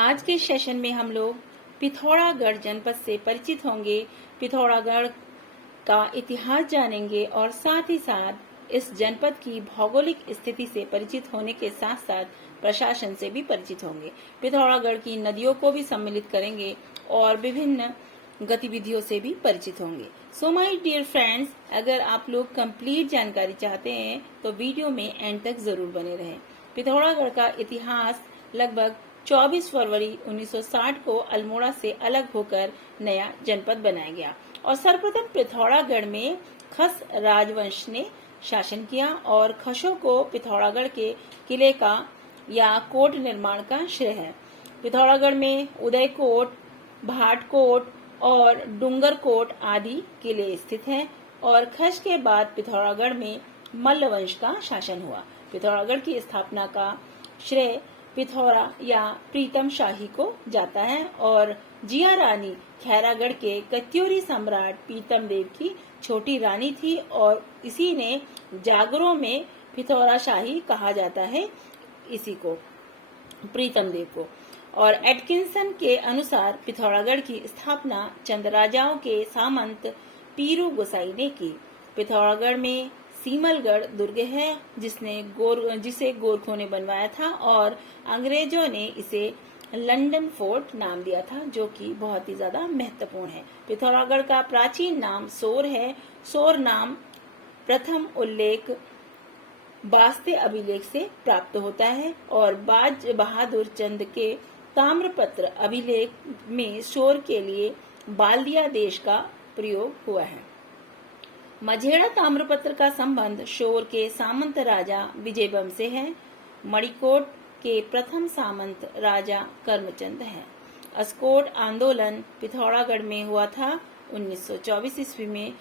आज के सेशन में हम लोग पिथौरागढ़ जनपद से परिचित होंगे, पिथौरागढ़ का इतिहास जानेंगे और साथ ही साथ इस जनपद की भौगोलिक स्थिति से परिचित होने के साथ साथ प्रशासन से भी परिचित होंगे। पिथौरागढ़ की नदियों को भी सम्मिलित करेंगे और विभिन्न गतिविधियों से भी परिचित होंगे। सो माय डियर फ्रेंड्स, अगर आप लोग कंप्लीट जानकारी चाहते हैं तो वीडियो में एंड तक जरूर बने रहें। पिथौरागढ़ का इतिहास लगभग 24 फरवरी 1960 को अल्मोड़ा से अलग होकर नया जनपद बनाया गया और सर्वप्रथम पिथौरागढ़ में खस राजवंश ने शासन किया और खसों को पिथौरागढ़ के किले का या कोट निर्माण का श्रेय है। पिथौरागढ़ में उदयकोट, भाटकोट और डूंगरकोट आदि किले स्थित हैं और खस के बाद पिथौरागढ़ में मल्ल वंश का शासन हुआ। पिथौरागढ़ की स्थापना का श्रेय पिथौरा या प्रीतम शाही को जाता है और जिया रानी खैरागढ़ के कत्यूरी सम्राट प्रीतम देव की छोटी रानी थी और इसी ने जागरों में पिथौरा शाही कहा जाता है, इसी को प्रीतम देव को। और एटकिंसन के अनुसार पिथौरागढ़ की स्थापना चंद राजाओं के सामंत पीरू गोसाई ने की। पिथौरागढ़ में सीमलगढ़ दुर्ग है जिसे गोरखों ने बनवाया था और अंग्रेजों ने इसे लंदन फोर्ट नाम दिया था, जो कि बहुत ही ज्यादा महत्वपूर्ण है। पिथौरागढ़ का प्राचीन नाम सोर है। सोर नाम प्रथम उल्लेख बास्ते अभिलेख से प्राप्त होता है और बाज बहादुर चंद के ताम्रपत्र अभिलेख में शोर के लिए बाल्दिया देश का प्रयोग हुआ है। मझेड़ा ताम्रपत्र का संबंध शोर के सामंत राजा विजयबम से है। मणिकोट के प्रथम सामंत राजा कर्मचंद है। अस्कोट आंदोलन पिथौरागढ़ में हुआ था 1924 ईस्वी में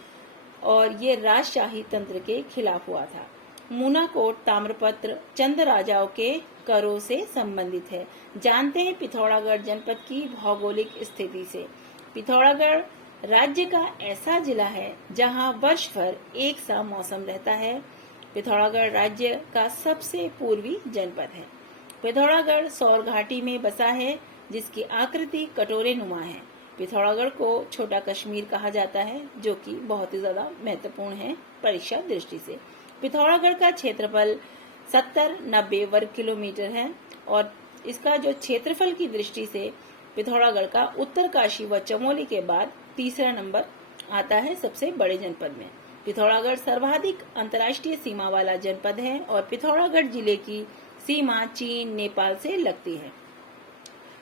और ये राजशाही तंत्र के खिलाफ हुआ था। मूनाकोट ताम्रपत्र चंद राजाओं के करों से संबंधित है। जानते हैं पिथौरागढ़ जनपद की भौगोलिक स्थिति से। पिथौरागढ़ राज्य का ऐसा जिला है जहां वर्ष भर एक सा मौसम रहता है। पिथौरागढ़ राज्य का सबसे पूर्वी जनपद है। पिथौरागढ़ सौर घाटी में बसा है जिसकी आकृति कटोरे नुमा है। पिथौरागढ़ को छोटा कश्मीर कहा जाता है, जो कि बहुत ही ज्यादा महत्वपूर्ण है परीक्षा दृष्टि से। पिथौरागढ़ का क्षेत्रफल 70-90 वर्ग किलोमीटर है और इसका जो क्षेत्रफल की दृष्टि से पिथौरागढ़ का उत्तरकाशी व चमोली के बाद तीसरा नंबर आता है सबसे बड़े जनपद में। पिथौरागढ़ सर्वाधिक अंतर्राष्ट्रीय सीमा वाला जनपद है और पिथौरागढ़ जिले की सीमा चीन, नेपाल से लगती है।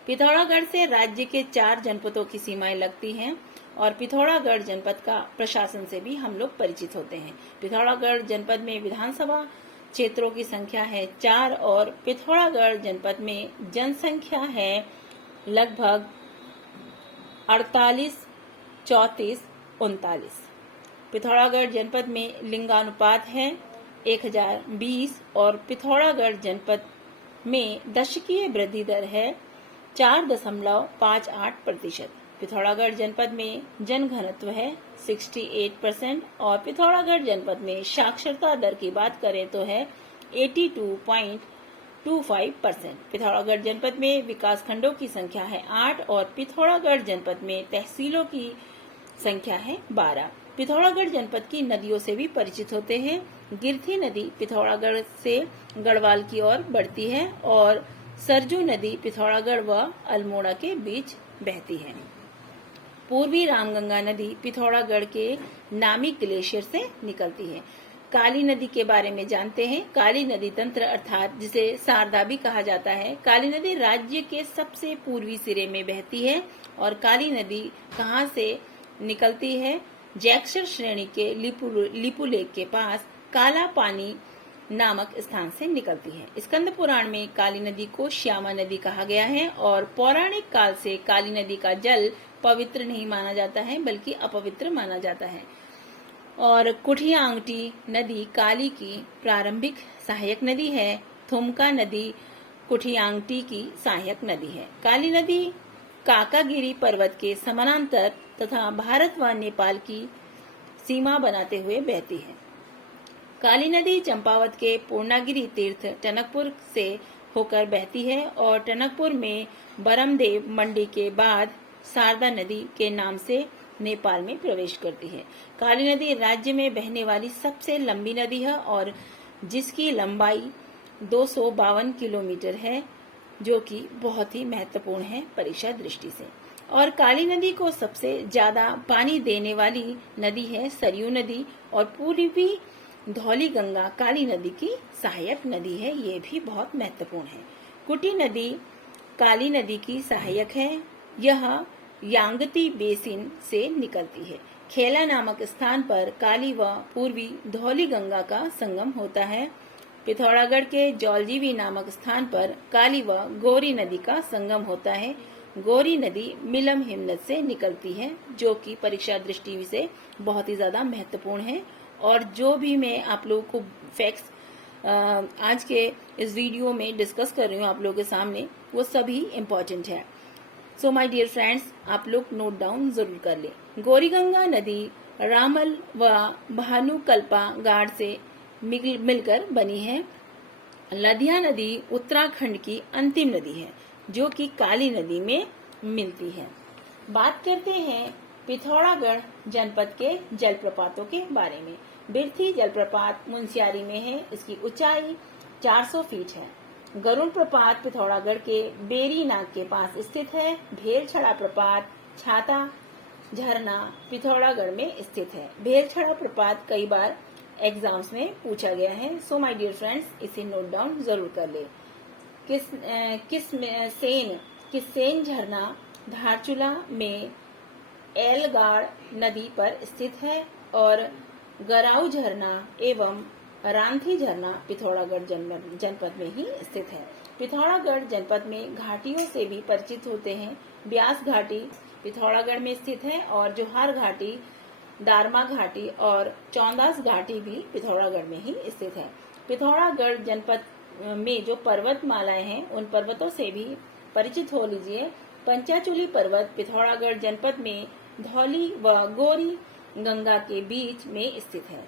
पिथौरागढ़ से राज्य के 4 जनपदों की सीमाएं लगती हैं और पिथौरागढ़ जनपद का प्रशासन से भी हम लोग परिचित होते हैं। पिथौरागढ़ जनपद में विधानसभा क्षेत्रों की संख्या है 4 और पिथौरागढ़ जनपद में जनसंख्या है लगभग 48, 34, 39। पिथौरागढ़ जनपद में लिंगानुपात है 1020 और पिथौरागढ़ जनपद में दशकीय वृद्धि दर है 4.58%। पिथौरागढ़ जनपद में जनघनत्व है 68% और पिथौरागढ़ जनपद में साक्षरता दर की बात करें तो है 82.25%। पिथौरागढ़ जनपद में विकास खंडों की संख्या है 8 और पिथौरागढ़ जनपद में तहसीलों की संख्या है 12। पिथौरागढ़ जनपद की नदियों से भी परिचित होते हैं। गिरथी नदी पिथौरागढ़ से गढ़वाल की ओर बढ़ती है और सरजू नदी पिथौरागढ़ व अल्मोड़ा के बीच बहती है। पूर्वी रामगंगा नदी पिथौरागढ़ के नामी ग्लेशियर से निकलती है। काली नदी के बारे में जानते हैं। काली नदी तंत्र अर्थात जिसे शारदा भी कहा जाता है। काली नदी राज्य के सबसे पूर्वी सिरे में बहती है और काली नदी कहाँ से निकलती है? जैक्सर श्रेणी के लिपु लेक के पास काला पानी नामक स्थान से निकलती है। स्कंद पुराण में काली नदी को श्यामा नदी कहा गया है और पौराणिक काल से काली नदी का जल पवित्र नहीं माना जाता है बल्कि अपवित्र माना जाता है। और कुठियांगटी नदी काली की प्रारंभिक सहायक नदी है। थुमका नदी कुठियांगटी की सहायक नदी है। काली नदी काकागिरी पर्वत के समानांतर तथा भारत व नेपाल की सीमा बनाते हुए बहती है। काली नदी चंपावत के पूर्णागिरी तीर्थ टनकपुर से होकर बहती है और टनकपुर में बरमदेव मंडी के बाद शारदा नदी के नाम से नेपाल में प्रवेश करती है। काली नदी राज्य में बहने वाली सबसे लंबी नदी है और जिसकी लंबाई 252 किलोमीटर है, जो कि बहुत ही महत्वपूर्ण है परीक्षा दृष्टि से। और काली नदी को सबसे ज्यादा पानी देने वाली नदी है सरयू नदी और पूर्वी धौली गंगा काली नदी की सहायक नदी है, ये भी बहुत महत्वपूर्ण है। कुटी नदी काली नदी की सहायक है, यह यांगती बेसिन से निकलती है। खेला नामक स्थान पर काली व पूर्वी धौली गंगा का संगम होता है। पिथौरागढ़ के जौलजीबी नामक स्थान पर काली व गौरी नदी का संगम होता है। गौरी नदी मिलम हिमनद से निकलती है, जो कि परीक्षा दृष्टि से बहुत ही ज्यादा महत्वपूर्ण है। और जो भी मैं आप लोगों को फैक्ट्स आज के इस वीडियो में डिस्कस कर रही हूँ आप लोगों के सामने, वो सभी इम्पोर्टेंट है। सो माय डियर फ्रेंड्स, आप लोग नोट डाउन जरूर कर लें। गौरीगंगा नदी रामल व भानुकल्पा गाड़ से मिलकर बनी है। लदिया नदी उत्तराखंड की अंतिम नदी है, जो कि काली नदी में मिलती है। बात करते हैं पिथौरागढ़ जनपद के जलप्रपातों के बारे में। बिरथी जलप्रपात मुंशियारी में है, इसकी ऊंचाई 400 फीट है। गरुड़ प्रपात पिथौरागढ़ के बेरी नाग के पास स्थित है। भेलछड़ा प्रपात छाता झरना पिथौरागढ़ में स्थित है। भेलछड़ा प्रपात कई बार एग्जाम्स में पूछा गया है। सो माय डियर फ्रेंड्स, इसे नोट डाउन जरूर कर ले। किससेन झरना धारचूला में एलगाड़ नदी पर स्थित है और गराऊ झरना एवं रांथी झरना पिथौरागढ़ जनपद में ही स्थित है। पिथौरागढ़ जनपद में घाटियों से भी परिचित होते हैं। ब्यास घाटी पिथौरागढ़ में स्थित है और जोहार घाटी, दारमा घाटी और चौंदास घाटी भी पिथौरागढ़ में ही स्थित है। पिथौरागढ़ जनपद में जो पर्वतमालाएं हैं, उन पर्वतों से भी परिचित हो लीजिए। पंचाचूली पर्वत पिथौरागढ़ जनपद में धौली व गौरी गंगा के बीच में स्थित है।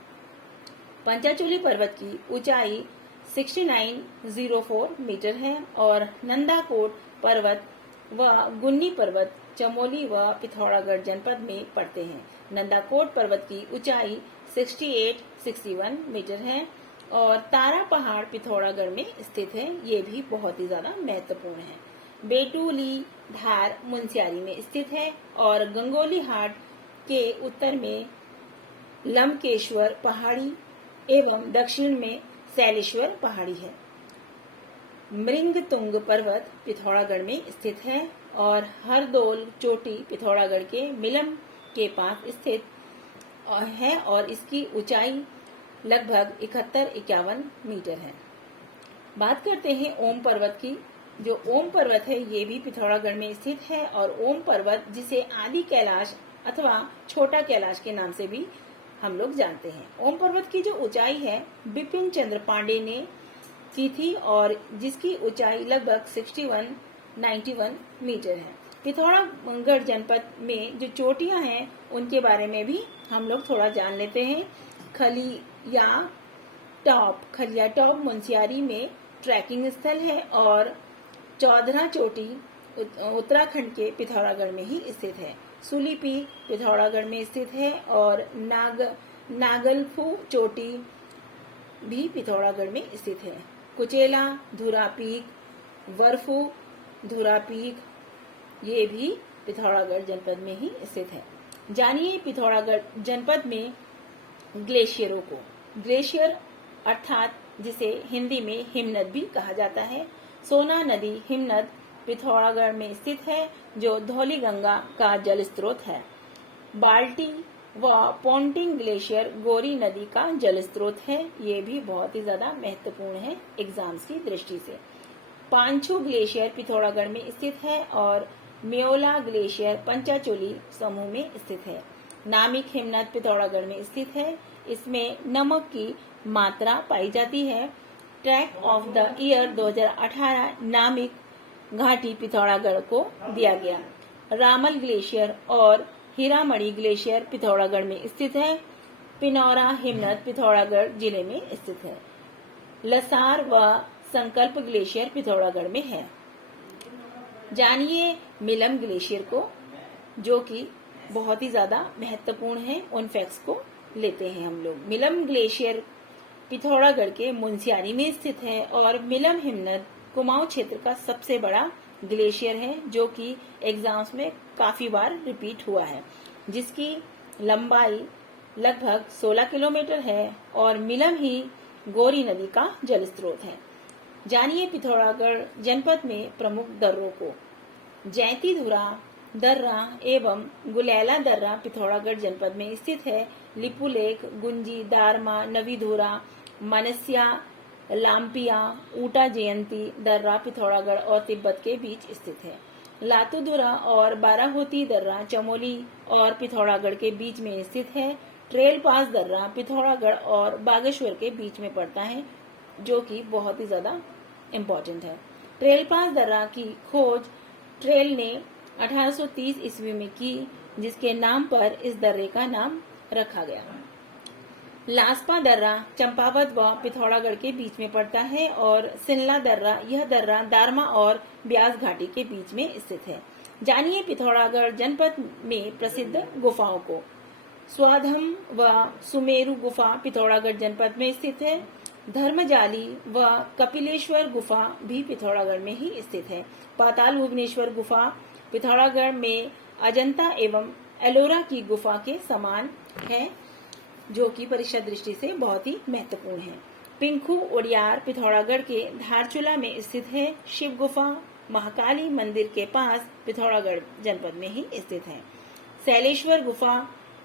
पंचाचूली पर्वत की ऊंचाई 6904 मीटर है और नंदाकोट पर्वत व गुन्नी पर्वत चमोली व पिथौरागढ़ जनपद में पड़ते हैं। नंदाकोट पर्वत की ऊंचाई 6861 मीटर है और तारा पहाड़ पिथौरागढ़ में स्थित है, ये भी बहुत ही ज्यादा महत्वपूर्ण है। बेटूली धार मुंशियारी में स्थित है और गंगोली हाट के उत्तर में लमकेश्वर पहाड़ी एवं दक्षिण में शैलेश्वर पहाड़ी है। मृंगतुंग पर्वत पिथौरागढ़ में स्थित है और हरदोल चोटी पिथौरागढ़ के मिलम के पास स्थित है और इसकी ऊंचाई लगभग 71-51 मीटर है। बात करते हैं ओम पर्वत की। जो ओम पर्वत है, ये भी पिथौरागढ़ में स्थित है और ओम पर्वत, जिसे आदि कैलाश अथवा छोटा कैलाश के नाम से भी हम लोग जानते हैं। ओम पर्वत की जो ऊंचाई है बिपिन चंद्र पांडे ने की थी और जिसकी ऊंचाई लगभग 61-91 मीटर है। पिथौरागढ़ जनपद में जो चोटियां हैं, उनके बारे में भी हम लोग थोड़ा जान लेते हैं। खलिया टॉप मुंशियारी में ट्रैकिंग स्थल है और चौधरा चोटी उत्तराखंड के पिथौरागढ़ में ही स्थित है। सूली पीक पिथौरागढ़ में स्थित है और नागलफू चोटी भी पिथौरागढ़ में स्थित है। कुचेला धुरा पीक, वरफू धुरा पीक, ये भी पिथौरागढ़ जनपद में ही स्थित है। जानिए पिथौरागढ़ जनपद में ग्लेशियरों को। ग्लेशियर अर्थात जिसे हिंदी में हिमनद भी कहा जाता है। सोना नदी हिमनद पिथौरागढ़ में स्थित है, जो धौली गंगा का जल स्रोत है। बाल्टी व पोंटिंग ग्लेशियर गौरी नदी का जल स्रोत है, ये भी बहुत ही ज्यादा महत्वपूर्ण है एग्जाम्स की दृष्टि से। पांचू ग्लेशियर पिथौरागढ़ में स्थित है और म्योला ग्लेशियर पंचाचूली समूह में स्थित है। नामिक हिमनद पिथौरागढ़ में स्थित है, इसमें नमक की मात्रा पाई जाती है। ट्रैक ऑफ द ईयर 2018 नामिक घाटी पिथौरागढ़ को दिया गया। रामल ग्लेशियर और हीरामढ़ी ग्लेशियर पिथौरागढ़ में स्थित है। पिनौरा हिमनद पिथौरागढ़ जिले में स्थित है। लसार व संकल्प ग्लेशियर पिथौरागढ़ में है। जानिए मिलम ग्लेशियर को, जो कि बहुत ही ज्यादा महत्वपूर्ण है। उन फैक्ट्स को लेते हैं हम लोग। मिलम ग्लेशियर पिथौरागढ़ के मुनस्यारी में स्थित है और मिलम हिमनद कुमाऊं क्षेत्र का सबसे बड़ा ग्लेशियर है, जो कि एग्जाम्स में काफी बार रिपीट हुआ है, जिसकी लंबाई लगभग 16 किलोमीटर है और मिलम ही गोरी नदी का जल स्रोत है। जानिए पिथौरागढ़ जनपद में प्रमुख दर्रों को। जैंतीधुरा दर्रा एवं गुलेला दर्रा पिथौरागढ़ जनपद में स्थित है। लिपुलेख, गुंजी, दारमा, नवीधुरा, मनस्या, लाम्पिया, ऊटा जयंती दर्रा पिथौरागढ़ और तिब्बत के बीच स्थित है। लातूधुरा और बाराहोती दर्रा चमोली और पिथौरागढ़ के बीच में स्थित है। ट्रेल पास दर्रा पिथौरागढ़ और बागेश्वर के बीच में पड़ता है, जो कि बहुत ही ज्यादा इम्पोर्टेंट है। ट्रेल पास दर्रा की खोज ट्रेल ने 1830 ईस्वी में की, जिसके नाम पर इस दर्रे का नाम रखा गया। लास्पा दर्रा चंपावत व पिथौरागढ़ के बीच में पड़ता है और सिनला दर्रा, यह दर्रा दारमा और ब्यास घाटी के बीच में स्थित है। जानिए पिथौरागढ़ जनपद में प्रसिद्ध गुफाओं को। स्वाधम व सुमेरु गुफा पिथौरागढ़ जनपद में स्थित है। धर्मजाली व कपिलेश्वर गुफा भी पिथौरागढ़ में ही स्थित है। पाताल भुवनेश्वर गुफा पिथौरागढ़ में अजंता एवं एलोरा की गुफा के समान है, जो कि परीक्षा दृष्टि से बहुत ही महत्वपूर्ण है। पिंखू उड़ियार पिथौरागढ़ के धारचूला में स्थित है। शिव गुफा महाकाली मंदिर के पास पिथौरागढ़ जनपद में ही स्थित है। शैलेश्वर गुफा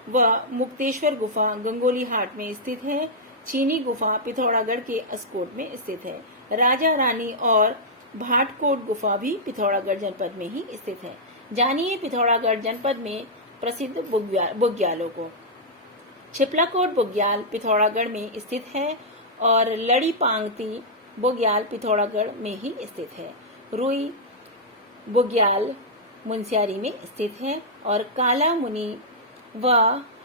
व मुक्तेश्वर गुफा गंगोली हाट में स्थित है। चीनी गुफा पिथौरागढ़ के अस्कोट में स्थित है। राजा रानी और भाटकोट गुफा भी पिथौरागढ़ जनपद में ही स्थित है। जानिए पिथौरागढ़ जनपद में प्रसिद्ध बुग्यालों को। छिपलाकोट बुग्याल पिथौरागढ़ में स्थित है और लड़ी पांगती बुग्याल पिथौरागढ़ में ही स्थित है। रुई बुग्याल मुनस्यारी में स्थित है और काला मुनि व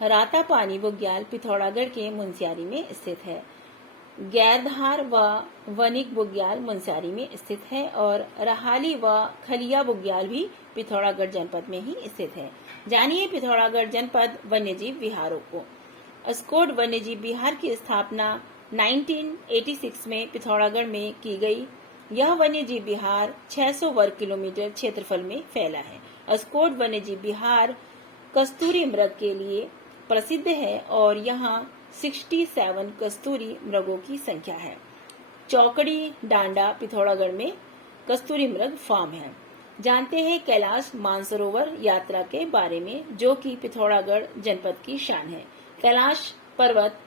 रातापानी बुग्याल पिथौरागढ़ के मुनस्यारी में स्थित है। गैरधार व वनिक बुग्याल मुनस्यारी में स्थित है और रहाली व खलिया बुग्याल भी पिथौरागढ़ जनपद में ही स्थित है। जानिए पिथौरागढ़ जनपद वन्यजीव विहारों को। अस्कोट वन्यजीव विहार की स्थापना 1986 में पिथौरागढ़ में की गई। यह वन्यजीव विहार 600 वर्ग किलोमीटर क्षेत्रफल में फैला है। अस्कोट वन्यजीव विहार कस्तूरी मृग के लिए प्रसिद्ध है और यहाँ 67 कस्तूरी मृगों की संख्या है। चौकड़ी डांडा पिथौरागढ़ में कस्तूरी मृग फार्म है। जानते हैं कैलाश मानसरोवर यात्रा के बारे में, जो कि पिथौरागढ़ जनपद की शान है। कैलाश पर्वत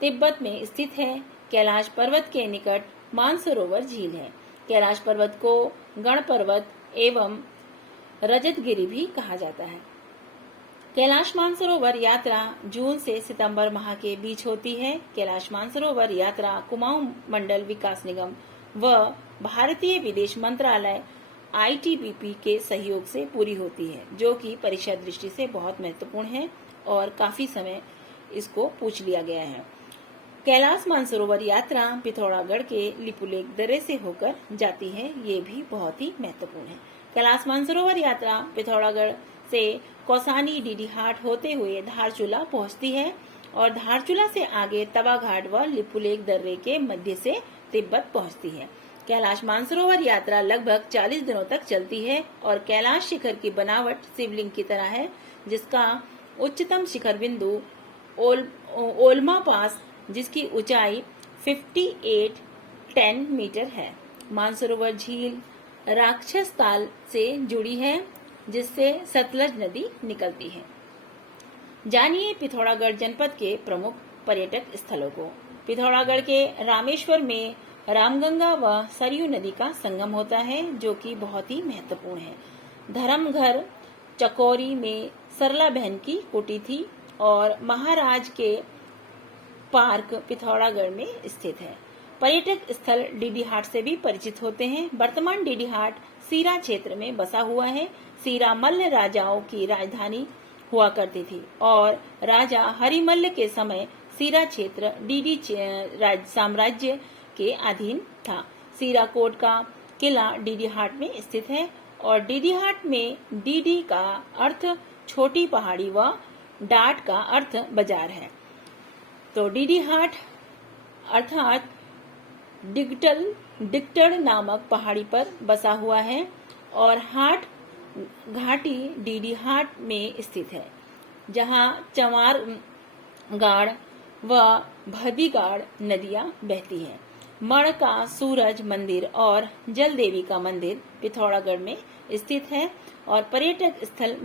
तिब्बत में स्थित है। कैलाश पर्वत के निकट मानसरोवर झील है। कैलाश पर्वत को गण पर्वत एवं रजतगिरी भी कहा जाता है। कैलाश मानसरोवर यात्रा जून से सितंबर माह के बीच होती है। कैलाश मानसरोवर यात्रा कुमाऊं मंडल विकास निगम व भारतीय विदेश मंत्रालय ITBP के सहयोग से पूरी होती है, जो कि परीक्षा दृष्टि से बहुत महत्वपूर्ण है और काफी समय इसको पूछ लिया गया है। कैलाश मानसरोवर यात्रा पिथौरागढ़ के लिपुलेख दर्रे से होकर जाती है, ये भी बहुत ही महत्वपूर्ण है। कैलाश मानसरोवर यात्रा पिथौरागढ़ से कौसानी डीडीहाट होते हुए धारचूला पहुंचती है और धारचूला से आगे तवाघाट व लिपुलेख दर्रे के मध्य से तिब्बत पहुंचती है। कैलाश मानसरोवर यात्रा लगभग 40 दिनों तक चलती है और कैलाश शिखर की बनावट शिवलिंग की तरह है, जिसका उच्चतम शिखर बिंदु ओल्मा पास, जिसकी ऊंचाई 5810 मीटर है। मानसरोवर झील राक्षस ताल से जुड़ी है, जिससे सतलज नदी निकलती है। जानिए पिथौरागढ़ जनपद के प्रमुख पर्यटक स्थलों को। पिथौरागढ़ के रामेश्वर में रामगंगा व सरयू नदी का संगम होता है, जो कि बहुत ही महत्वपूर्ण है। धर्मघर चकोरी में सरला बहन की कुटी थी और महाराज के पार्क पिथौरागढ़ में स्थित है। पर्यटक स्थल डीडीहाट से भी परिचित होते हैं। वर्तमान डीडीहाट सीरा क्षेत्र में बसा हुआ है। सीरा मल्ल राजाओं की राजधानी हुआ करती थी और राजा हरिमल्ल के समय सीरा क्षेत्र डीडी साम्राज्य के अधीन था। सीराकोट का किला डीडी हाट में स्थित है और डीडी हाट में डीडी का अर्थ छोटी पहाड़ी व डाट का अर्थ बाजार है। तो डीडी हाट अर्थात डिक्टल नामक पहाड़ी पर बसा हुआ है और हाट घाटी डीडी हाट में स्थित है, जहां चमार गाड़ व भदीगाड़ नदियां बहती हैं। मण का सूरज मंदिर और जल देवी का मंदिर पिथौरागढ़ में स्थित है और पर्यटक स्थल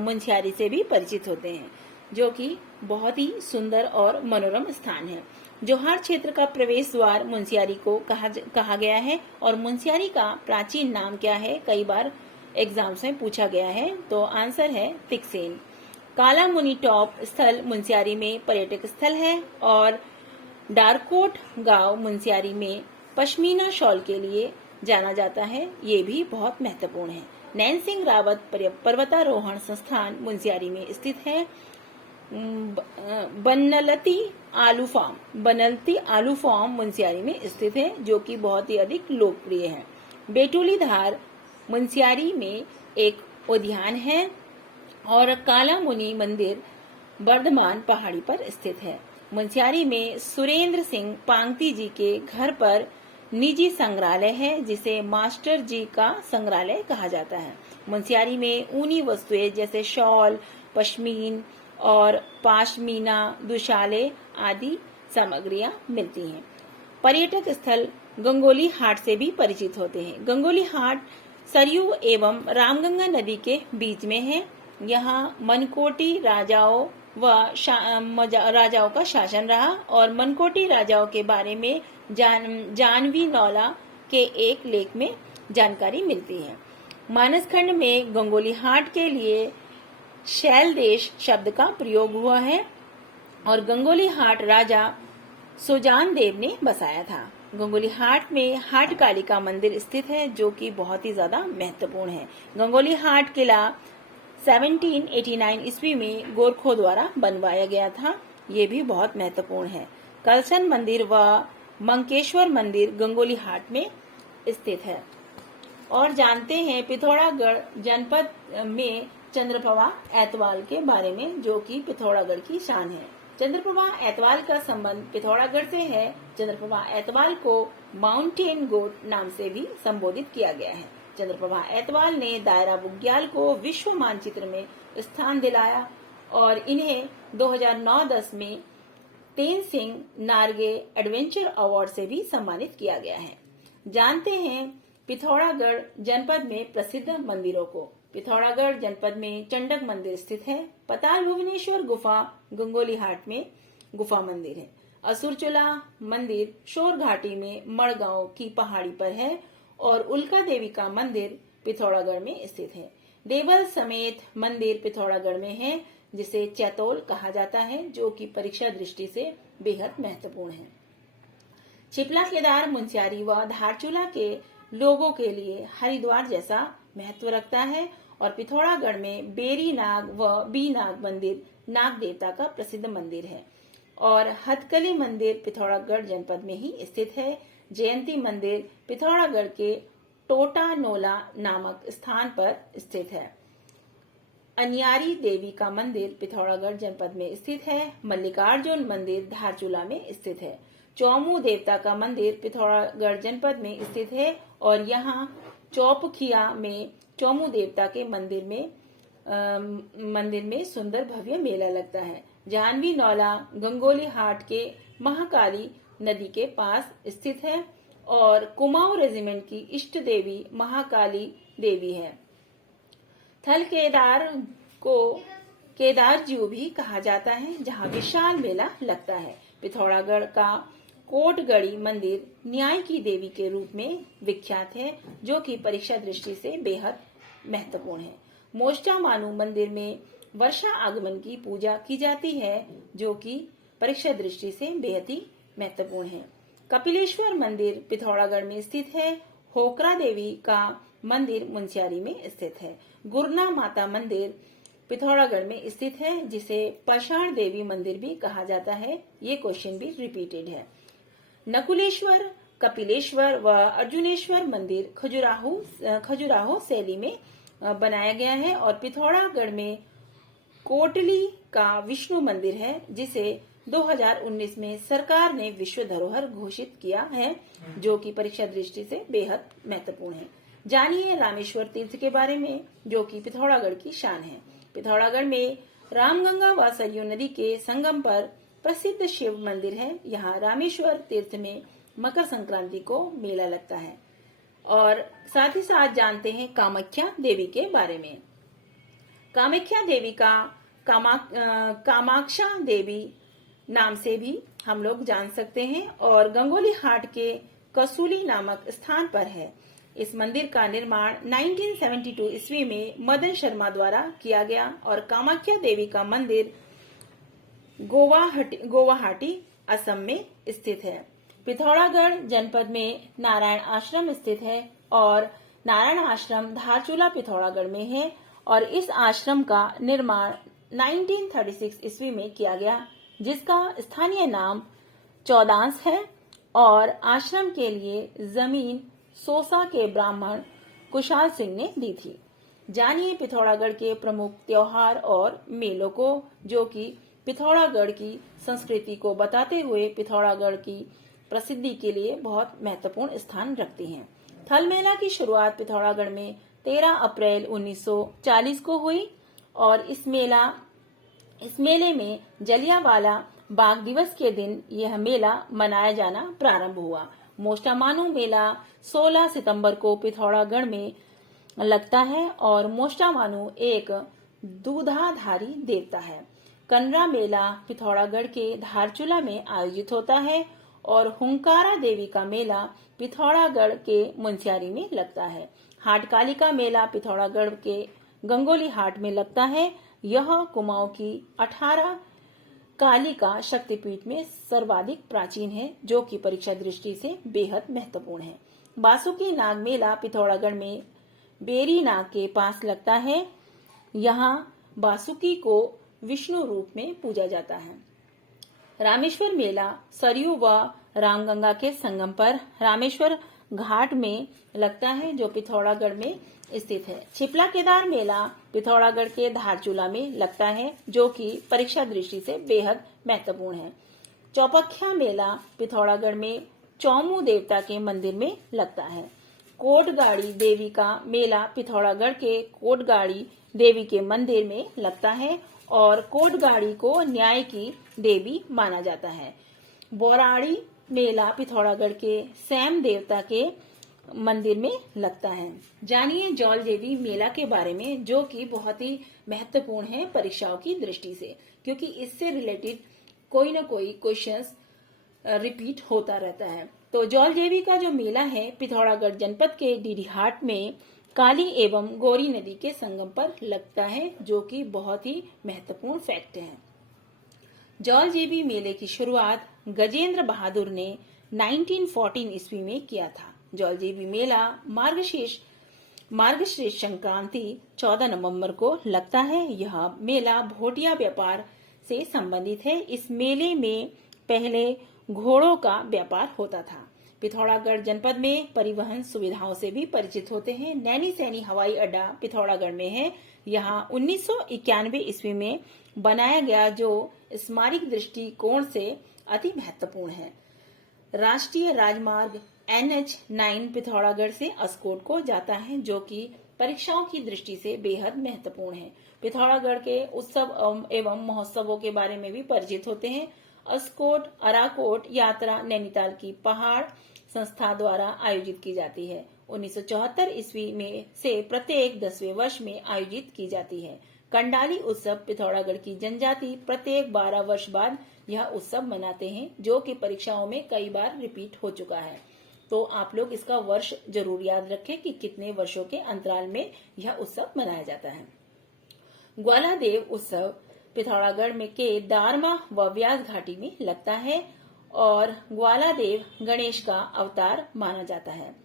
मुंशियारी से भी परिचित होते हैं, जो कि बहुत ही सुंदर और मनोरम स्थान है। जोहार क्षेत्र का प्रवेश द्वार मुंशियारी को कहा गया है और मुंशियारी का प्राचीन नाम क्या है, कई बार एग्जाम्स में पूछा गया है। तो आंसर है तिकसेन। काला मुनि टॉप स्थल मुंशियारी में पर्यटक स्थल है और डारकोट गांव मुंशियारी में पश्मीना शॉल के लिए जाना जाता है, ये भी बहुत महत्वपूर्ण है। नैन सिंह रावत पर्वतारोहण संस्थान मुंशियारी में स्थित है। बनलती आलू फार्म मुंशियारी में स्थित है, जो कि बहुत ही अधिक लोकप्रिय है। बेटुली धार मुंशियारी में एक उद्यान है और काला मुनि मंदिर बर्धमान पहाड़ी पर स्थित है। मुंशियारी में सुरेंद्र सिंह पांगती जी के घर पर निजी संग्रहालय है, जिसे मास्टर जी का संग्रहालय कहा जाता है। मुंशियारी में ऊनी वस्तुएं जैसे शॉल, पश्मीन और पाशमीना, दुशाले आदि सामग्रियां मिलती हैं। पर्यटक स्थल गंगोली हाट से भी परिचित होते हैं। गंगोली हाट सरयू एवं रामगंगा नदी के बीच में है। यहाँ मनकोटी राजाओं का शासन रहा और मनकोटी राजाओं के बारे में जानवी नौला के एक लेख में जानकारी मिलती है। मानसखंड में गंगोली हाट के लिए शैल देश शब्द का प्रयोग हुआ है और गंगोली हाट राजा सुजान देव ने बसाया था। गंगोली हाट में हाट काली का मंदिर स्थित है, जो कि बहुत ही ज्यादा महत्वपूर्ण है। गंगोली हाट किला 1789 ईस्वी में गोरखों द्वारा बनवाया गया था, ये भी बहुत महत्वपूर्ण है। कलसन मंदिर व मंकेश्वर मंदिर गंगोली हाट में स्थित है। और जानते हैं पिथौरागढ़ जनपद में चंद्रप्रभा एतवाल के बारे में, जो कि पिथौरागढ़ की शान है। चंद्रप्रभा एतवाल का संबंध पिथौरागढ़ से है। चंद्रप्रभा एतवाल को माउंटेन गोट नाम से भी संबोधित किया गया है। चंद्रप्रभा एतवाल ने दायरा बुग्याल को विश्व मानचित्र में स्थान दिलाया और इन्हें 2009-10 में तेन सिंह नार्गे एडवेंचर अवार्ड से भी सम्मानित किया गया है। जानते हैं पिथौरागढ़ जनपद में प्रसिद्ध मंदिरों को। पिथौरागढ़ जनपद में चंडक मंदिर स्थित है। पताल भुवनेश्वर गुफा गंगोली हाट में गुफा मंदिर है। असुरचूला मंदिर शोर घाटी में मड़गांव की पहाड़ी पर है और उल्का देवी का मंदिर पिथौरागढ़ में स्थित है। देवल समेत मंदिर पिथौरागढ़ में है, जिसे चैतौल कहा जाता है, जो कि परीक्षा दृष्टि से बेहद महत्वपूर्ण है। छिपला केदार मुंशियारी व धारचूला के लोगों के लिए हरिद्वार जैसा महत्व रखता है और पिथौरागढ़ में बेरी नाग व बी नाग मंदिर नाग देवता का प्रसिद्ध मंदिर है और हथकली मंदिर पिथौरागढ़ जनपद में ही स्थित है। जयंती मंदिर पिथौरागढ़ के टोटा नोला नामक स्थान पर स्थित है। अनियारी देवी का मंदिर पिथौरागढ़ जनपद में स्थित है। मल्लिकार्जुन मंदिर धारचूला में स्थित है। चौमू देवता का मंदिर पिथौरागढ़ जनपद में स्थित है और यहाँ चौपखिया में चौमू देवता के मंदिर में सुंदर भव्य मेला लगता है। जानवी नौला गंगोली हाट के महाकाली नदी के पास स्थित है और कुमाऊं रेजिमेंट की इष्ट देवी महाकाली देवी है। थल केदार को केदारजीव भी कहा जाता है, जहाँ विशाल मेला लगता है। पिथौरागढ़ का कोटगढ़ी मंदिर न्याय की देवी के रूप में विख्यात है, जो कि परीक्षा दृष्टि से बेहद महत्वपूर्ण है। मोष्टा मानू मंदिर में वर्षा आगमन की पूजा की जाती है, जो कि परीक्षा दृष्टि से बेहद ही महत्वपूर्ण है। कपिलेश्वर मंदिर पिथौरागढ़ में स्थित है। होकरा देवी का मंदिर मुंशियारी में स्थित है। गुरना माता मंदिर पिथौरागढ़ में स्थित है, जिसे पाषाण देवी मंदिर भी कहा जाता है। ये क्वेश्चन भी रिपीटेड है। नकुलेश्वर कपिलेश्वर व अर्जुनेश्वर मंदिर खजुराहो शैली में बनाया गया है। और पिथौरागढ़ में कोटली का विष्णु मंदिर है, जिसे 2019 में सरकार ने विश्व धरोहर घोषित किया है, जो कि परीक्षा दृष्टि से बेहद महत्वपूर्ण है। जानिए रामेश्वर तीर्थ के बारे में, जो कि पिथौरागढ़ की शान है। पिथौरागढ़ में रामगंगा व सरयू नदी के संगम पर प्रसिद्ध शिव मंदिर है। यहाँ रामेश्वर तीर्थ में मकर संक्रांति को मेला लगता है। और साथ ही साथ जानते हैं कामाख्या देवी के बारे में। कामाख्या देवी का कामाक्षा देवी नाम से भी हम लोग जान सकते हैं और गंगोली हाट के कसूली नामक स्थान पर है। इस मंदिर का निर्माण 1972 ईस्वी में मदन शर्मा द्वारा किया गया और कामाख्या देवी का मंदिर गुवाहाटी असम में स्थित है। पिथौरागढ़ जनपद में नारायण आश्रम स्थित है और नारायण आश्रम धारचूला पिथौरागढ़ में है और इस आश्रम का निर्माण 1936 ईस्वी में किया गया, जिसका स्थानीय नाम चौदांस है और आश्रम के लिए जमीन सोसा के ब्राह्मण कुशाल सिंह ने दी थी। जानिए पिथौरागढ़ के प्रमुख त्योहार और मेलों को, जो कि पिथौरागढ़ की संस्कृति को बताते हुए पिथौरागढ़ की प्रसिद्धि के लिए बहुत महत्वपूर्ण स्थान रखते हैं। थल मेला की शुरुआत पिथौरागढ़ में 13 अप्रैल 1940 को हुई और इस मेले में जलियांवाला बाग दिवस के दिन यह मेला मनाया जाना प्रारंभ हुआ। मोष्टामानु मेला 16 सितंबर को पिथौरागढ़ में लगता है और मोष्टामानु एक दूधाधारी देवता है। कनरा मेला पिथौरागढ़ के धारचूला में आयोजित होता है और हुंकारा देवी का मेला पिथौरागढ़ के मुंसियारी में लगता है। हाट कालिका मेला पिथौरागढ़ के गंगोली हाट में लगता है। यह कुमाऊं की 18 कालिका शक्तिपीठ में सर्वाधिक प्राचीन है, जो कि परीक्षा दृष्टि से बेहद महत्वपूर्ण है। बासुकी नाग मेला पिथौरागढ़ में बेरी नाग के पास लगता है। यहाँ बासुकी को विष्णु रूप में पूजा जाता है। रामेश्वर मेला सरयू व रामगंगा के संगम पर रामेश्वर घाट में लगता है, जो पिथौरागढ़ में स्थित है। छिपला केदार मेला पिथौरागढ़ के धारचूला में लगता है, जो कि परीक्षा दृष्टि से बेहद महत्वपूर्ण है। चौपख्या मेला पिथौरागढ़ में चौमू देवता के मंदिर में लगता है। कोटगाड़ी देवी का मेला पिथौरागढ़ के कोटगाड़ी देवी के मंदिर में लगता है और कोटगाड़ी को न्याय की देवी माना जाता है। बोराड़ी मेला पिथौरागढ़ के सैम देवता के मंदिर में लगता है। जानिए जौल देवी मेला के बारे में, जो कि बहुत ही महत्वपूर्ण है परीक्षाओं की दृष्टि से, क्योंकि इससे रिलेटेड कोई न कोई क्वेश्चंस रिपीट होता रहता है। तो जौल देवी का जो मेला है पिथौरागढ़ जनपद के डीडीहाट में काली एवं गोरी नदी के संगम पर लगता है, जो कि बहुत ही महत्वपूर्ण फैक्ट है। जौल देवी मेले की शुरुआत गजेंद्र बहादुर ने 1914 ईस्वी में किया था। जौल देवी मेला मार्गशीर्ष संक्रांति 14 नवंबर को लगता है। यह मेला भोटिया व्यापार से संबंधित है। इस मेले में पहले घोड़ों का व्यापार होता था। पिथौरागढ़ जनपद में परिवहन सुविधाओं से भी परिचित होते हैं। नैनी सैनी हवाई अड्डा पिथौरागढ़ में है। यहाँ 1991 ईस्वी में बनाया गया, जो स्मारक दृष्टिकोण से अति महत्वपूर्ण है। राष्ट्रीय राजमार्ग NH9 पिथौरागढ़ से अस्कोट को जाता है, जो कि परीक्षाओं की दृष्टि से बेहद महत्वपूर्ण है। पिथौरागढ़ के उत्सव एवं महोत्सवों के बारे में भी परिचित होते हैं। अस्कोट अराकोट यात्रा नैनीताल की पहाड़ संस्था द्वारा आयोजित की जाती है। 1974 ईस्वी में से प्रत्येक 10वें वर्ष में आयोजित की जाती है। कंडाली उत्सव पिथौरागढ़ की जनजाति प्रत्येक 12 वर्ष बाद यह उत्सव मनाते हैं, जो कि परीक्षाओं में कई बार रिपीट हो चुका है। तो आप लोग इसका वर्ष जरूर याद रखें कि कितने वर्षों के अंतराल में यह उत्सव मनाया जाता है। ग्वालादेव उत्सव पिथौरागढ़ में के दारमा व व्यास घाटी में लगता है और ग्वालादेव गणेश का अवतार माना जाता है।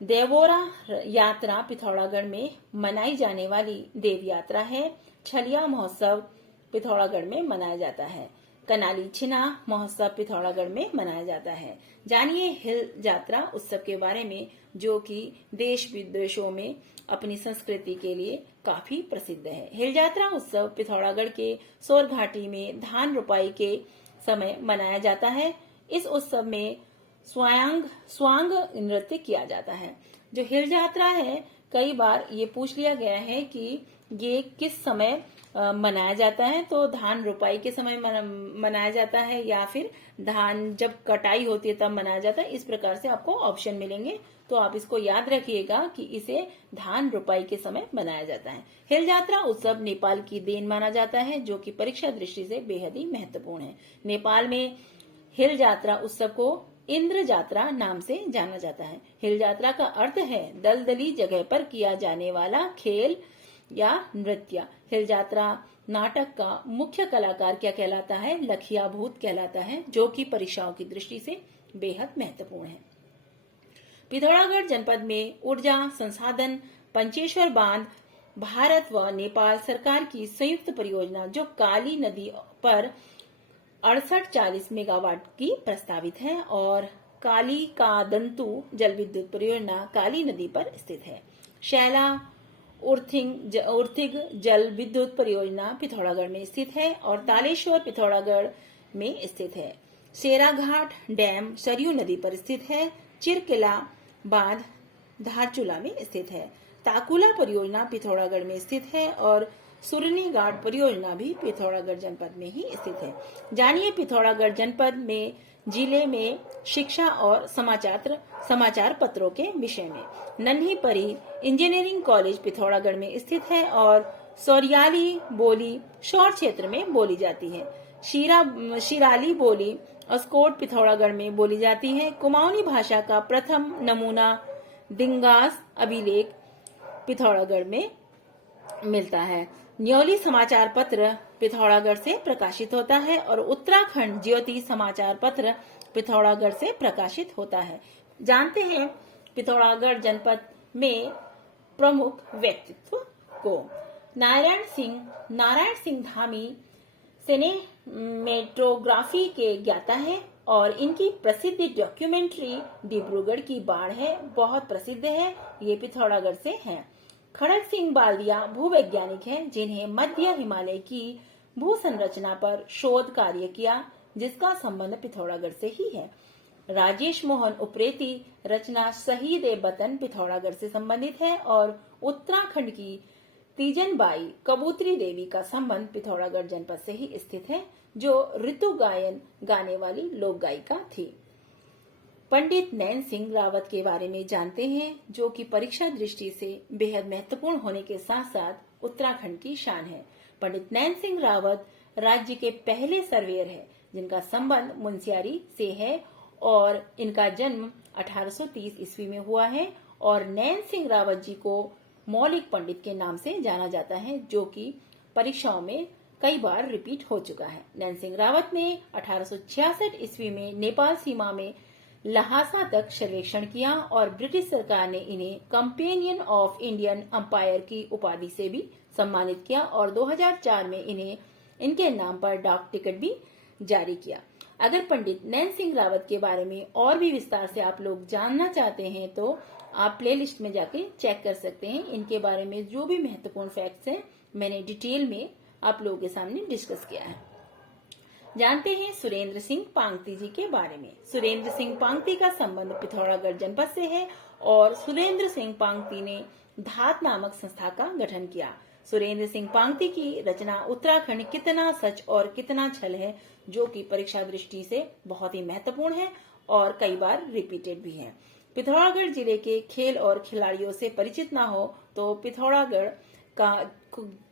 देवोरा यात्रा पिथौरागढ़ में मनाई जाने वाली देव यात्रा है। छलिया महोत्सव पिथौरागढ़ में मनाया जाता है। कनाली छिना महोत्सव पिथौरागढ़ में मनाया जाता है। जानिए हिल यात्रा उत्सव के बारे में, जो कि देश विदेशों में अपनी संस्कृति के लिए काफी प्रसिद्ध है। हिल यात्रा उत्सव पिथौरागढ़ के सोर घाटी में धान रोपाई के समय मनाया जाता है। इस उत्सव में स्वांग नृत्य किया जाता है। जो हिल यात्रा है, कई बार ये पूछ लिया गया है कि ये किस समय मनाया जाता है, तो धान रोपाई के समय मनाया जाता है या फिर धान जब कटाई होती है तब मनाया जाता है। इस प्रकार से आपको ऑप्शन मिलेंगे, तो आप इसको याद रखिएगा कि इसे धान रोपाई के समय मनाया जाता है। हिल यात्रा उत्सव नेपाल की देन माना जाता है, जो कि परीक्षा दृष्टि से बेहद ही महत्वपूर्ण है। नेपाल में हिल यात्रा उत्सव को इंद्र यात्रा नाम से जाना जाता है। हिल यात्रा का अर्थ है दलदली जगह पर किया जाने वाला खेल या नृत्य। हिल यात्रा नाटक का मुख्य कलाकार क्या कहलाता है? लखिया भूत कहलाता है, जो कि परीक्षाओं की दृष्टि से बेहद महत्वपूर्ण है। पिथौरागढ़ जनपद में ऊर्जा संसाधन पंचेश्वर बांध भारत व नेपाल सरकार की संयुक्त परियोजना, जो काली नदी पर 6840 मेगावाट की प्रस्तावित है, और काली का दंतु जल विद्युत परियोजना काली नदी पर स्थित है। शैला उर्थिग जल विद्युत परियोजना पिथौरागढ़ में स्थित है और तालेश्वर पिथौरागढ़ में स्थित है। शेराघाट डैम सरयू नदी पर स्थित है। चिरकिला बांध धारचूला में स्थित है। ताकुला परियोजना पिथौरागढ़ में स्थित है और सुरनी घाट परियोजना भी पिथौरागढ़ जनपद में ही स्थित है। जानिए पिथौरागढ़ जनपद में जिले में शिक्षा और समाचार पत्रों के विषय में। नन्ही परी इंजीनियरिंग कॉलेज पिथौरागढ़ में स्थित है और सौरियाली बोली शौर क्षेत्र में बोली जाती है। शिराली बोली अस्कोट पिथौरागढ़ में बोली जाती है। कुमाऊनी भाषा का प्रथम नमूना दिंगास अभिलेख पिथौरागढ़ में मिलता है। न्योली समाचार पत्र पिथौरागढ़ से प्रकाशित होता है और उत्तराखंड ज्योति समाचार पत्र पिथौरागढ़ से प्रकाशित होता है। जानते हैं पिथौरागढ़ जनपद में प्रमुख व्यक्तित्व को। नारायण सिंह धामी सिनेमेटोग्राफी के ज्ञाता है और इनकी प्रसिद्ध डॉक्यूमेंट्री डिब्रूगढ़ की बाढ़ है, बहुत प्रसिद्ध है। ये पिथौरागढ़ से हैं। खड़ग सिंह बाल्दिया भूवैज्ञानिक हैं, जिन्हें मध्य हिमालय की भू संरचना पर शोध कार्य किया, जिसका संबंध पिथौरागढ़ से ही है। राजेश मोहन उप्रेती रचना शहीद ए वतन पिथौरागढ़ से संबंधित है और उत्तराखंड की तीजन बाई कबूतरी देवी का संबंध पिथौरागढ़ जनपद से ही स्थित है, जो ऋतु गायन गाने वाली लोक गायिका थी। पंडित नैन सिंह रावत के बारे में जानते हैं, जो कि परीक्षा दृष्टि से बेहद महत्वपूर्ण होने के साथ साथ उत्तराखंड की शान है। पंडित नैन सिंह रावत राज्य के पहले सर्वेयर है, जिनका संबंध मुंशियारी से है और इनका जन्म 1830 ईस्वी में हुआ है और नैन सिंह रावत जी को मौलिक पंडित के नाम से जाना जाता है, जो कि परीक्षाओं में कई बार रिपीट हो चुका है। नैन सिंह रावत ने 1866 ईस्वी में नेपाल सीमा में लहासा तक सर्वेक्षण किया और ब्रिटिश सरकार ने इन्हें कंपेनियन ऑफ इंडियन अंपायर की उपाधि से भी सम्मानित किया और 2004 में इन्हें इनके नाम पर डाक टिकट भी जारी किया। अगर पंडित नैन सिंह रावत के बारे में और भी विस्तार से आप लोग जानना चाहते हैं तो आप प्लेलिस्ट में जाके चेक कर सकते हैं। इनके बारे में जो भी महत्वपूर्ण फैक्ट्स हैं मैंने डिटेल में आप लोगों के सामने डिस्कस किया है। जानते हैं सुरेंद्र सिंह पांगती जी के बारे में। सुरेंद्र सिंह पांगती का संबंध पिथौरागढ़ जनपद से है और सुरेंद्र सिंह पांगती ने धात नामक संस्था का गठन किया। सुरेंद्र सिंह पांगती की रचना उत्तराखंड कितना सच और कितना छल है, जो कि परीक्षा दृष्टि से बहुत ही महत्वपूर्ण है और कई बार रिपीटेड भी है। पिथौरागढ़ जिले के खेल और खिलाड़ियों से परिचित ना हो तो पिथौरागढ़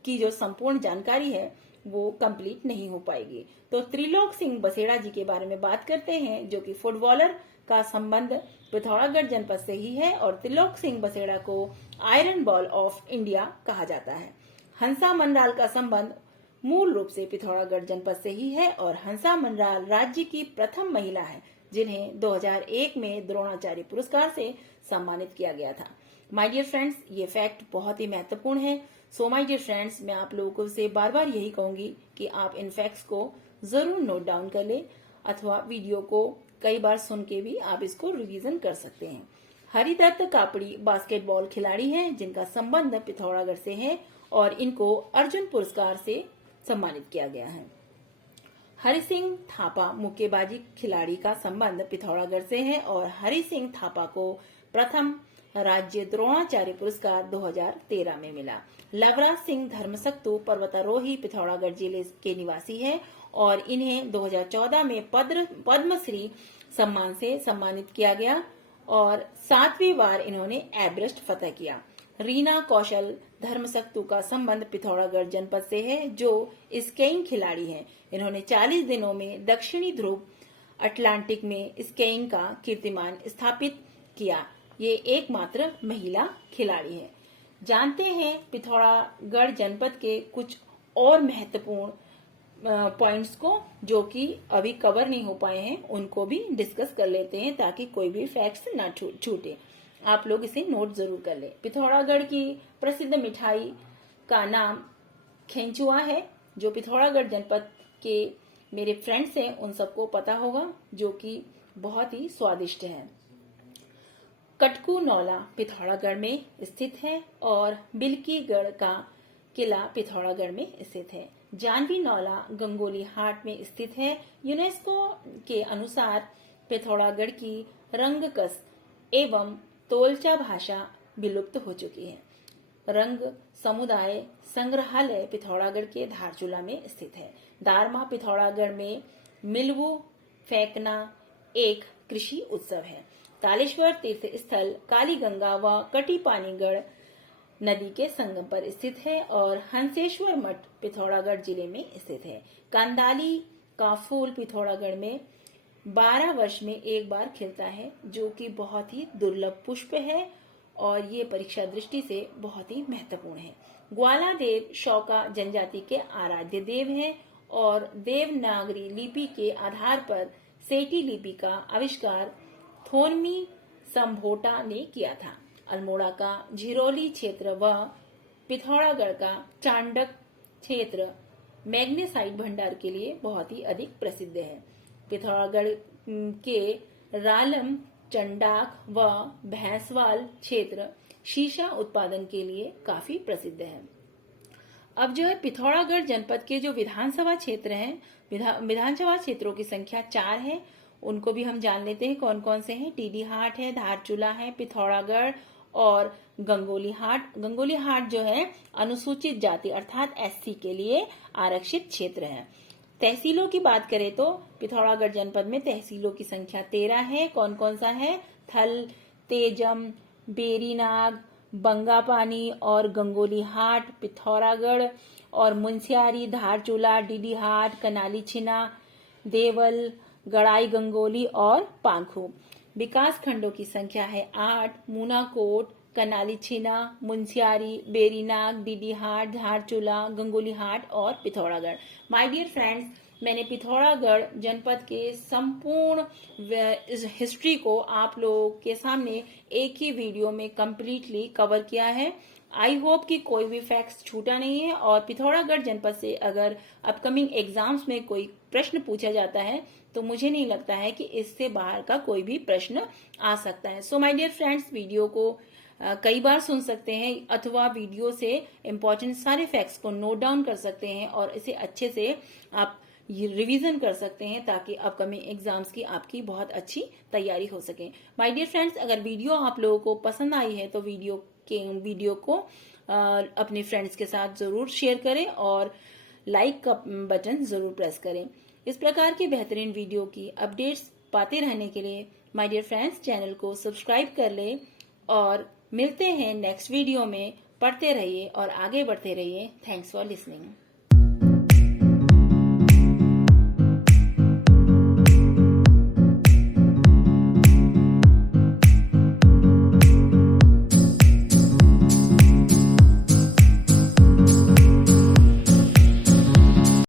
की जो संपूर्ण जानकारी है वो कंप्लीट नहीं हो पाएगी। तो त्रिलोक सिंह बसेड़ा जी के बारे में बात करते हैं, जो कि फुटबॉलर का संबंध पिथौरागढ़ जनपद से ही है और त्रिलोक सिंह बसेड़ा को आयरन बॉल ऑफ इंडिया कहा जाता है। हंसा मनराल का संबंध मूल रूप से पिथौरागढ़ जनपद से ही है और हंसा मनराल राज्य की प्रथम महिला है, जिन्हें 2001 में द्रोणाचार्य पुरस्कार से सम्मानित किया गया था। माय डियर फ्रेंड्स, ये फैक्ट बहुत ही महत्वपूर्ण है। सो माय डियर फ्रेंड्स, मैं आप लोगों से बार बार यही कहूंगी कि आप इन फैक्ट्स को जरूर नोट डाउन कर ले, अथवा वीडियो को कई बार सुन के भी आप इसको रिवीजन कर सकते हैं। हरिदत्त कापड़ी बास्केटबॉल खिलाड़ी हैं जिनका संबंध पिथौरागढ़ से है और इनको अर्जुन पुरस्कार से सम्मानित किया गया है। हरि सिंह थापा मुक्केबाजी खिलाड़ी का संबंध पिथौरागढ़ से है और हरि सिंह थापा को प्रथम राज्य द्रोणाचार्य पुरस्कार 2013 में मिला। लवराज सिंह धर्मसक्तु पर्वतारोही पिथौरागढ़ जिले के निवासी है और इन्हें 2014 में पद्मश्री सम्मान से सम्मानित किया गया और 7वीं बार इन्होंने एवरेस्ट फतह किया। रीना कौशल धर्मसक्तु का संबंध पिथौरागढ़ जनपद से है जो स्कीइंग खिलाड़ी हैं। इन्होंने 40 दिनों में दक्षिणी ध्रुव अटलांटिक में स्कीइंग का कीर्तिमान स्थापित किया। ये एकमात्र महिला खिलाड़ी है। जानते हैं पिथौरागढ़ जनपद के कुछ और महत्वपूर्ण पॉइंट्स को जो कि अभी कवर नहीं हो पाए हैं, उनको भी डिस्कस कर लेते हैं ताकि कोई भी फैक्ट्स ना छूटे। आप लोग इसे नोट जरूर कर ले। पिथौरागढ़ की प्रसिद्ध मिठाई का नाम खेंचुआ है, जो पिथौरागढ़ जनपद के मेरे फ्रेंड्स हैं उन सबको पता होगा, जो कि बहुत ही स्वादिष्ट है। कटकू नौला पिथौरागढ़ में स्थित है और बिलकीगढ़ का किला पिथौरागढ़ में स्थित है। जानवी नौला गंगोली हाट में स्थित है। यूनेस्को के अनुसार पिथौरागढ़ की रंगकस एवं तोलचा भाषा विलुप्त हो चुकी है। रंग समुदाय संग्रहालय पिथौरागढ़ के धारचूला में स्थित है। दारमा पिथौरागढ़ में मिलवू फेंकना एक कृषि उत्सव है। तालेश्वर तीर्थ स्थल कालीगंगा व कटीपानीगढ़ नदी के संगम पर स्थित है और हंसेश्वर मठ पिथौरागढ़ जिले में स्थित है। कंदाली का फूल पिथौरागढ़ में 12 वर्ष में एक बार खिलता है, जो कि बहुत ही दुर्लभ पुष्प है और ये परीक्षा दृष्टि से बहुत ही महत्वपूर्ण है। ग्वाला देव शौका जनजाति के आराध्य देव हैं और देवनागरी लिपि के आधार पर सेठी लिपि का आविष्कार थोनमी संभोटा ने किया था। अल्मोड़ा का झिरोली क्षेत्र व पिथौरागढ़ का चांडक क्षेत्र मैग्नेसाइट भंडार के लिए बहुत ही अधिक प्रसिद्ध है। पिथौरागढ़ के रालम, चंडाक व भैंसवाल क्षेत्र शीशा उत्पादन के लिए काफी प्रसिद्ध है। अब जो है पिथौरागढ़ जनपद के जो विधानसभा क्षेत्र हैं, विधानसभा क्षेत्रों की संख्या 4 है। उनको भी हम जान लेते हैं कौन कौन से हैं। टीडी हाट है, धारचूला है, पिथौरागढ़ और गंगोली हाट। गंगोली हाट जो है अनुसूचित जाति अर्थात एससी के लिए आरक्षित क्षेत्र है। तहसीलों की बात करें तो पिथौरागढ़ जनपद में तहसीलों की संख्या 13 है। कौन कौन सा है? थल, तेजम, बेरीनाग, बंगापानी और गंगोली हाट पिथौरागढ़ और मुंशियारी, धारचूला, डीडी हाट, कनाली छिना, देवल, गड़ाई गंगोली और पांखू। विकास खंडों की संख्या है 8। मूनाकोट, कनाली छिना, मुंशियारी, बेरीनाग, डीडी हाट, धारचूला, गंगोली हाट और पिथौरागढ़। माय डियर फ्रेंड्स, मैंने पिथौरागढ़ जनपद के संपूर्ण हिस्ट्री को आप लोगों के सामने एक ही वीडियो में कंप्लीटली कवर किया है। आई होप कि कोई भी फैक्ट्स छूटा नहीं है और पिथौरागढ़ जनपद से अगर अपकमिंग एग्जाम्स में कोई प्रश्न पूछा जाता है तो मुझे नहीं लगता है कि इससे बाहर का कोई भी प्रश्न आ सकता है। So my dear friends, video को कई बार सुन सकते हैं अथवा वीडियो से इम्पोर्टेंट सारे फैक्ट्स को नोट डाउन कर सकते हैं और इसे अच्छे से आप रिवीजन कर सकते हैं ताकि अपकमिंग एग्जाम्स की आपकी बहुत अच्छी तैयारी हो सके। माय डियर फ्रेंड्स, अगर वीडियो आप लोगों को पसंद आई है तो वीडियो को अपने फ्रेंड्स के साथ जरूर शेयर करें और लाइक का बटन जरूर प्रेस करें। इस प्रकार की बेहतरीन वीडियो की अपडेट्स पाते रहने के लिए माय डियर फ्रेंड्स चैनल को सब्सक्राइब कर लें और मिलते हैं नेक्स्ट वीडियो में। पढ़ते रहिए और आगे बढ़ते रहिए। Thanks for listening.